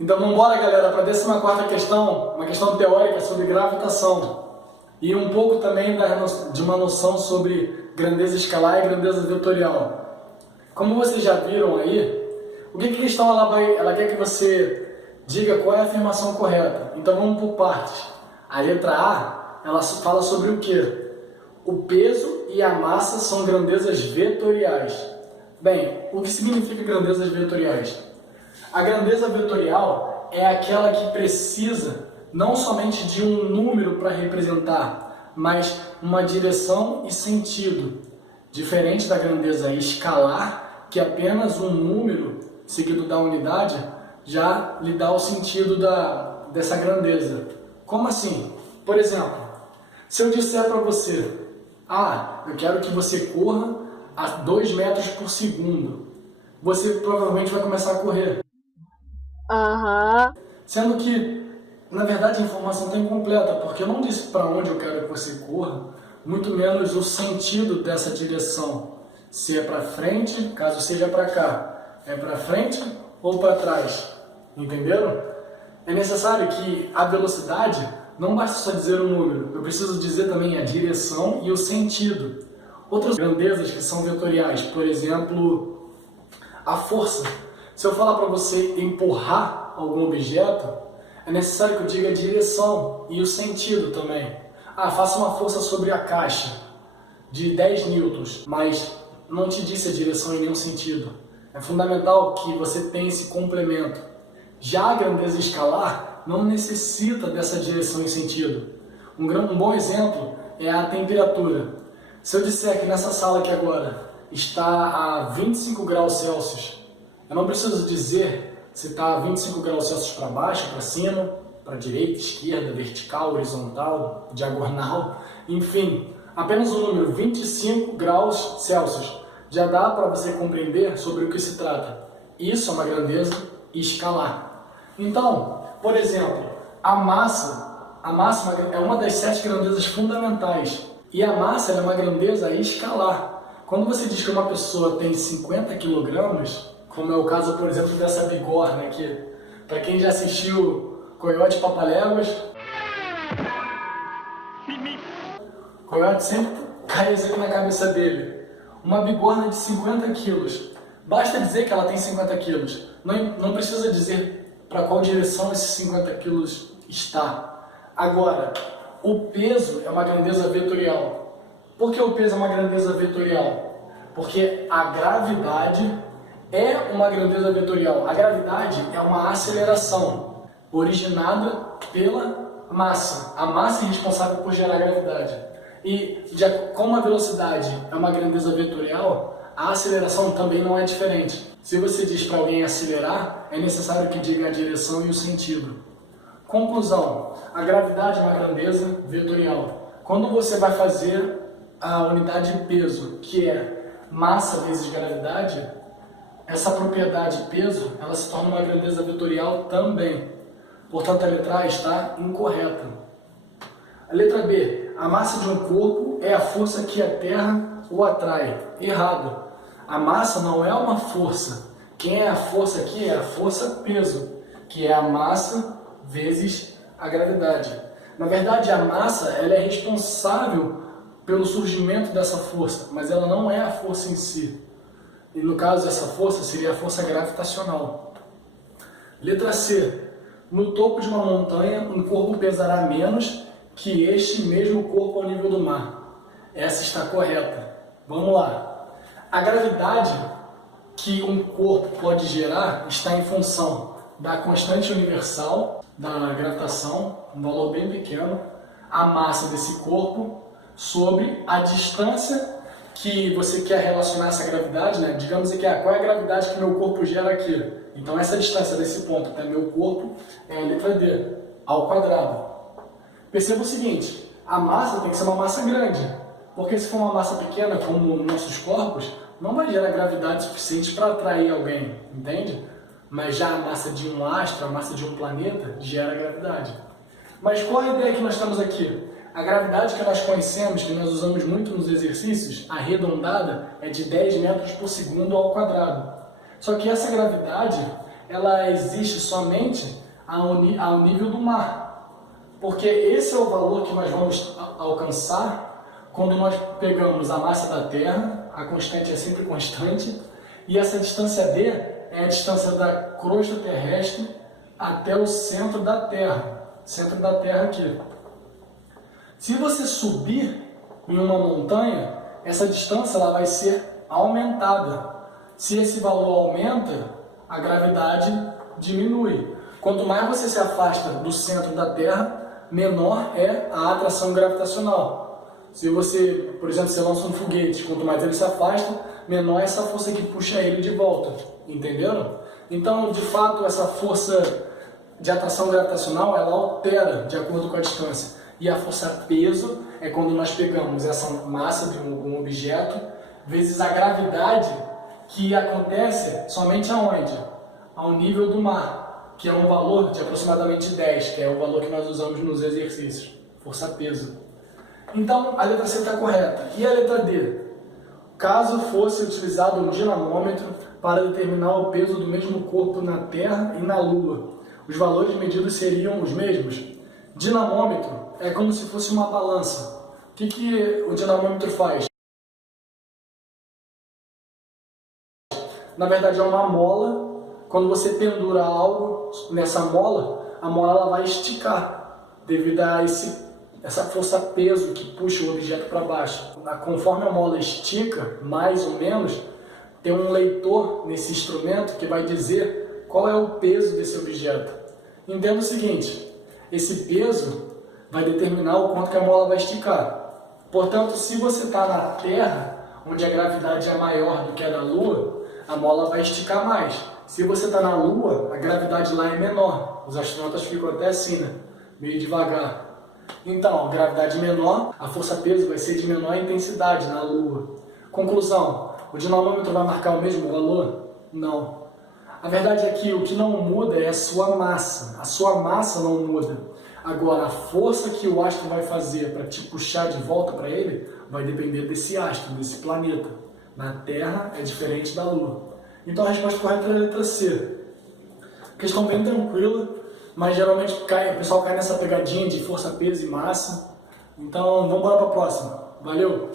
Então vamos embora, galera, para a 14ª questão, uma questão teórica sobre gravitação. E um pouco também de uma noção sobre grandeza escalar e grandeza vetorial. Como vocês já viram aí, o que a questão ela quer que você diga qual é a afirmação correta. Então vamos por partes. A letra A, ela fala sobre o quê? O peso e a massa são grandezas vetoriais. Bem, o que significa grandezas vetoriais? A grandeza vetorial é aquela que precisa não somente de um número para representar, mas uma direção e sentido. Diferente da grandeza escalar, que apenas um número seguido da unidade já lhe dá o sentido dessa grandeza. Como assim? Por exemplo, se eu disser para você, eu quero que você corra a 2 metros por segundo, você provavelmente vai começar a correr. Sendo que, na verdade, a informação está incompleta, porque eu não disse para onde eu quero que você corra, muito menos o sentido dessa direção. Se é para frente, caso seja para cá. É para frente ou para trás? Entenderam? É necessário que a velocidade não basta só dizer o número, eu preciso dizer também a direção e o sentido. Outras grandezas que são vetoriais, por exemplo, a força. Se eu falar para você empurrar algum objeto, é necessário que eu diga a direção e o sentido também. Faça uma força sobre a caixa de 10 newtons, mas não te disse a direção e nenhum sentido. É fundamental que você tenha esse complemento. Já a grandeza escalar não necessita dessa direção e sentido. Um bom exemplo é a temperatura. Se eu disser que nessa sala aqui agora está a 25 graus Celsius, eu não preciso dizer se está a 25 graus Celsius para baixo, para cima, para direita, esquerda, vertical, horizontal, diagonal, enfim, apenas o número 25 graus Celsius já dá para você compreender sobre o que se trata. Isso é uma grandeza escalar. Então, por exemplo, a massa é uma das 7 grandezas fundamentais. E a massa é uma grandeza escalar. Quando você diz que uma pessoa tem 50 kg, como é o caso, por exemplo, dessa bigorna aqui, para quem já assistiu Coiote e Papaléguas, Coiote sempre cai isso aqui na cabeça dele. Uma bigorna de 50 quilos. Basta dizer que ela tem 50 quilos. Não precisa dizer para qual direção esses 50 quilos está. Agora, o peso é uma grandeza vetorial. Por que o peso é uma grandeza vetorial? Porque a gravidade é uma grandeza vetorial. A gravidade é uma aceleração originada pela massa. A massa é responsável por gerar a gravidade. E como a velocidade é uma grandeza vetorial, a aceleração também não é diferente. Se você diz para alguém acelerar, é necessário que diga a direção e o sentido. Conclusão: a gravidade é uma grandeza vetorial. Quando você vai fazer a unidade de peso, que é massa vezes gravidade, essa propriedade peso, ela se torna uma grandeza vetorial também. Portanto, a letra A está incorreta. A letra B: a massa de um corpo é a força que a Terra o atrai. Errado. A massa não é uma força. Quem é a força aqui é a força-peso, que é a massa vezes a gravidade. Na verdade, a massa ela é responsável pelo surgimento dessa força, mas ela não é a força em si. E no caso, essa força seria a força gravitacional. Letra C. No topo de uma montanha, um corpo pesará menos que este mesmo corpo ao nível do mar. Essa está correta. Vamos lá. A gravidade que um corpo pode gerar está em função da constante universal da gravitação, um valor bem pequeno, a massa desse corpo sobre a distância que você quer relacionar essa gravidade, né? Digamos aqui, qual é a gravidade que meu corpo gera aqui? Então essa distância desse ponto até meu corpo é a letra D, ao quadrado. Perceba o seguinte, a massa tem que ser uma massa grande, porque se for uma massa pequena, como nossos corpos, não vai gerar gravidade suficiente para atrair alguém, entende? Mas já a massa de um astro, a massa de um planeta, gera gravidade. Mas qual a ideia que nós temos aqui? A gravidade que nós conhecemos, que nós usamos muito nos exercícios, arredondada, é de 10 metros por segundo ao quadrado. Só que essa gravidade, ela existe somente ao nível do mar. Porque esse é o valor que nós vamos alcançar quando nós pegamos a massa da Terra, a constante é sempre constante, e essa distância D é a distância da crosta terrestre até o centro da Terra aqui. Se você subir em uma montanha, essa distância ela vai ser aumentada. Se esse valor aumenta, a gravidade diminui. Quanto mais você se afasta do centro da Terra, menor é a atração gravitacional. Se você, por exemplo, você lança um foguete, quanto mais ele se afasta, menor é essa força que puxa ele de volta. Entenderam? Então, de fato, essa força de atração gravitacional, ela altera de acordo com a distância. E a força peso é quando nós pegamos essa massa de um objeto vezes a gravidade que acontece somente aonde? Ao nível do mar, que é um valor de aproximadamente 10, que é o valor que nós usamos nos exercícios, força-peso. Então, a letra C está correta. E a letra D? Caso fosse utilizado um dinamômetro para determinar o peso do mesmo corpo na Terra e na Lua, os valores medidos seriam os mesmos? Dinamômetro é como se fosse uma balança. O que o dinamômetro faz? Na verdade é uma mola. Quando você pendura algo nessa mola, a mola ela vai esticar devido a essa força-peso que puxa o objeto para baixo. Conforme a mola estica, mais ou menos, tem um leitor nesse instrumento que vai dizer qual é o peso desse objeto. Entenda o seguinte, esse peso vai determinar o quanto que a mola vai esticar. Portanto, se você está na Terra, onde a gravidade é maior do que a da Lua, a mola vai esticar mais. Se você está na Lua, a gravidade lá é menor. Os astronautas ficam até assim, né? Meio devagar. Então, a gravidade menor, a força-peso vai ser de menor intensidade na Lua. Conclusão, o dinamômetro vai marcar o mesmo valor? Não. A verdade é que o que não muda é a sua massa. A sua massa não muda. Agora, a força que o astro vai fazer para te puxar de volta para ele vai depender desse astro, desse planeta. Na Terra é diferente da Lua. Então a resposta correta é a letra C. Questão bem tranquila, mas geralmente o pessoal cai nessa pegadinha de força, peso e massa. Então vamos embora para a próxima. Valeu!